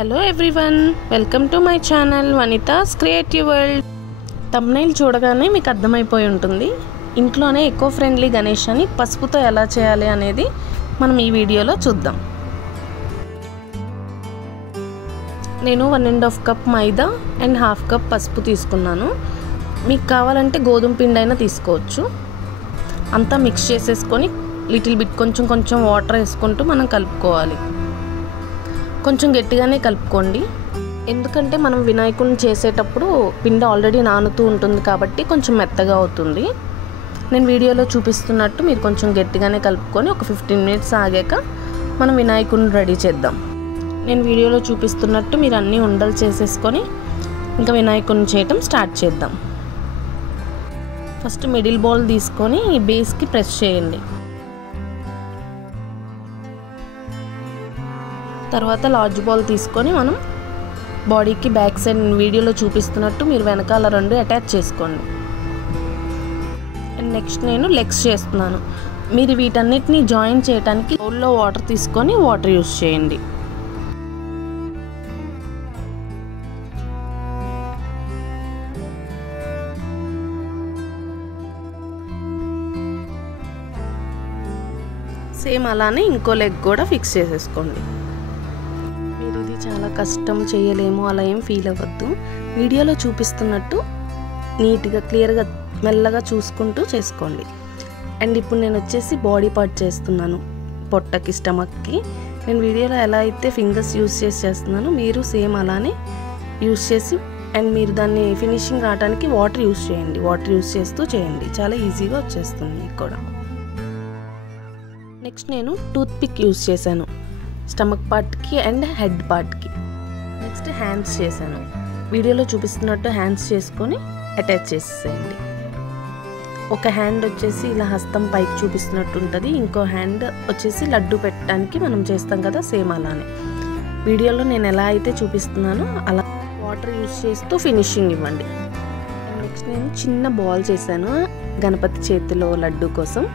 Hello everyone, welcome to my channel Vanitha's creative world. Thumbnail చూడగానే మీకు అర్థమైపోయి ఉంటుంది, ఇంట్లోనే ఎకో ఫ్రెండ్లీ గణేశాన్ని పసుపుతో ఎలా చేయాలి అనేది మనం ఈ వీడియోలో చూద్దాం. నేను 1.5 కప్ మైదా అండ్ 1/2 కప్ పసుపు తీసుకున్నాను. మీకు కావాలంటే గోధుమ పిండి అయినా తీసుకోవచ్చు. అంతా మిక్స్ చేసేసుకొని లిటిల్ బిట్ కొంచెం వాటర్ వేసుకుంటూ మనం కలుపుకోవాలి. కొంచెం గట్టిగానే కలుపుకోండి, ఎందుకంటే మనం వినాయకుడిని చేసేటప్పుడు పిండి ఆల్రెడీ నానుతూ ఉంటుంది కాబట్టి కొంచెం మెత్తగా అవుతుంది. నేను వీడియోలో చూపిస్తున్నట్టు మీరు కొంచెం గట్టిగానే కలుపుకొని ఒక 15 మినిట్స్ ఆగాక మనం వినాయకుడిని రెడీ చేద్దాం. నేను వీడియోలో చూపిస్తున్నట్టు మీరు అన్నీ ఉండలు చేసేసుకొని ఇంకా వినాయకుడిని చేయటం స్టార్ట్ చేద్దాం. ఫస్ట్ మిడిల్ బౌల్ తీసుకొని ఈ బేస్కి ప్రెస్ చేయండి. తర్వాత లార్జ్ బాల్ తీసుకొని మనం బాడీకి బ్యాక్ సైడ్ వీడియోలో చూపిస్తున్నట్టు మీరు వెనకాల 2 అటాచ్ చేసుకోండి. అండ్ నెక్స్ట్ నేను లెగ్స్ చేస్తున్నాను. మీరు వీటన్నిటిని జాయిన్ చేయడానికి బౌల్లో వాటర్ తీసుకొని వాటర్ యూస్ చేయండి. సేమ్ అలానే ఇంకో లెగ్ కూడా ఫిక్స్ చేసేసుకోండి. చాలా కష్టం, చేయలేము అలా ఏం ఫీల్ అవ్వద్దు. వీడియోలో చూపిస్తున్నట్టు నీట్గా క్లియర్గా మెల్లగా చూసుకుంటూ చేసుకోండి. అండ్ ఇప్పుడు నేను వచ్చేసి బాడీ పార్ట్ చేస్తున్నాను, పొట్టకి స్టమక్కి. నేను వీడియోలో ఎలా అయితే ఫింగర్స్ యూస్ చేసి చేస్తున్నానో మీరు సేమ్ అలానే యూస్ చేసి అండ్ మీరు దాన్ని ఫినిషింగ్ రావడానికి వాటర్ యూస్ చేయండి. వాటర్ యూస్ చేస్తూ చేయండి, చాలా ఈజీగా వచ్చేస్తుంది మీకు కూడా. నెక్స్ట్ నేను టూత్ పిక్ యూస్ చేశాను స్టమక్ పార్ట్కి అండ్ హెడ్ పార్ట్కి. నెక్స్ట్ హ్యాండ్స్ చేశాను. వీడియోలో చూపిస్తున్నట్టు హ్యాండ్స్ చేసుకొని అటాచ్ చేసేసేయండి. ఒక హ్యాండ్ వచ్చేసి ఇలా హస్తం పైకి చూపిస్తున్నట్టు ఉంటుంది, ఇంకో హ్యాండ్ వచ్చేసి లడ్డు పెట్టడానికి మనం చేస్తాం కదా, సేమ్ అలానే వీడియోలో నేను ఎలా అయితే చూపిస్తున్నానో అలా వాటర్ యూస్ చేస్తూ ఫినిషింగ్ ఇవ్వండి. నెక్స్ట్ నేను చిన్న బాల్ చేశాను గణపతి చేతిలో లడ్డు కోసం.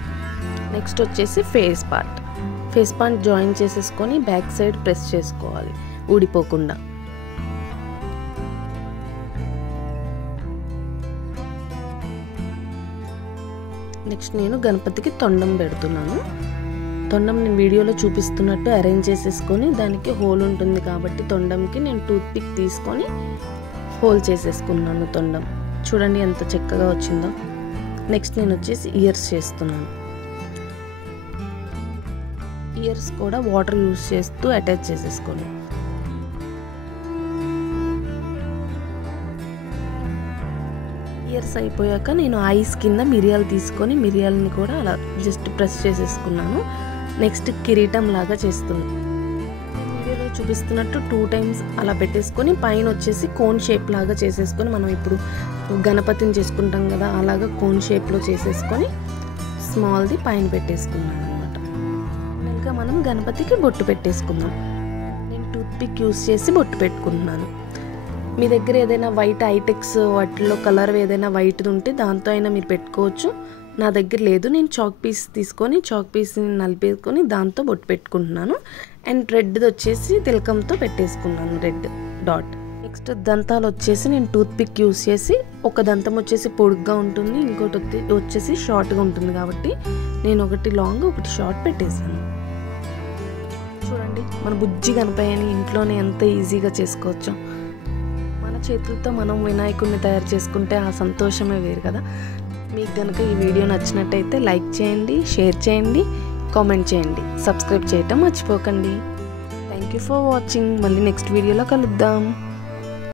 నెక్స్ట్ వచ్చేసి ఫేస్ పార్ట్ జాయిన్ చేసేసుకొని బ్యాక్ సైడ్ ప్రెస్ చేసుకోవాలి ఊడిపోకుండా. నెక్స్ట్ నేను గణపతికి తొండం పెడుతున్నాను. తొండం నేను వీడియోలో చూపిస్తున్నట్టు అరేంజ్ చేసేసుకొని దానికి హోల్ ఉంటుంది కాబట్టి తొండంకి నేను టూత్ పిక్ తీసుకొని హోల్ చేసేసుకున్నాను. తొండం చూడండి ఎంత చక్కగా వచ్చిందో. నెక్స్ట్ నేను వచ్చేసి ఇయర్స్ చేస్తున్నాను. ఇయర్స్ కూడా వాటర్ యూస్ చేస్తూ అటాచ్ చేసేసుకోండి. ఇయర్స్ అయిపోయాక నేను ఐస్ కింద మిరియాలు తీసుకొని మిరియాలని కూడా అలా జస్ట్ ప్రెస్ చేసేసుకున్నాను. నెక్స్ట్ కిరీటం లాగా చేస్తున్నాను. వీడియోలో చూపిస్తున్నట్టు 2 times అలా పెట్టేసుకొని పైన వచ్చేసి కోన్ షేప్ లాగా చేసేసుకొని మనం ఇప్పుడు గణపతిని చేసుకుంటాం కదా, అలాగా కోన్ షేప్లో చేసేసుకొని స్మాల్ది పైన పెట్టేసుకున్నాను. మనం గణపతికి బొట్టు పెట్టేసుకుందాం. నేను టూత్ పిక్ యూస్ చేసి బొట్టు పెట్టుకుంటున్నాను. మీ దగ్గర ఏదైనా వైట్ ఐటెక్స్ వాటిలో కలర్ ఏదైనా వైట్ ఉంటే దాంతో అయినా మీరు పెట్టుకోవచ్చు. నా దగ్గర లేదు, నేను చాక్ పీస్ తీసుకొని చాక్ పీస్ని నలిపేసుకొని దాంతో బొట్టు పెట్టుకుంటున్నాను. అండ్ రెడ్ వచ్చేసి తిలకంతో పెట్టేసుకున్నాను, రెడ్ డాట్. నెక్స్ట్ దంతాలు వచ్చేసి నేను టూత్ పిక్ యూస్ చేసి ఒక దంతం వచ్చేసి పొడుగ్గా ఉంటుంది, ఇంకోటి వచ్చేసి షార్ట్గా ఉంటుంది కాబట్టి నేను ఒకటి లాంగ్ ఒకటి షార్ట్ పెట్టేశాను. చూడండి మన బుజ్జి గణపయ్యని ఇంట్లోనే ఎంత ఈజీగా చేసుకోవచ్చు. మన చేతులతో మనం వినాయకుడిని తయారు చేసుకుంటే ఆ సంతోషమే వేరు కదా. మీకు కనుక ఈ వీడియో నచ్చినట్టయితే లైక్ చేయండి, షేర్ చేయండి, కామెంట్ చేయండి, సబ్స్క్రైబ్ చేయటం మర్చిపోకండి. Thank you for watching. మళ్ళీ నెక్స్ట్ వీడియోలో కలుద్దాం.